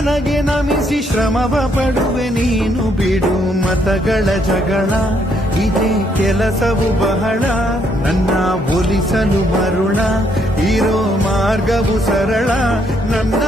ನನಗೆ ನಮಿಸಿ ಶ್ರಮವ ಪಡುವೆ ನೀನು ಬಿಡು ಮತಗಳ ಜಗಳ ಇದೇ ಕೆಲಸವು ಬಹಳ ನನ್ನ ಒಲಿಸಲು ಮರುಳ ಇರೋ ಮಾರ್ಗವು ಸರಳ ನನ್ನ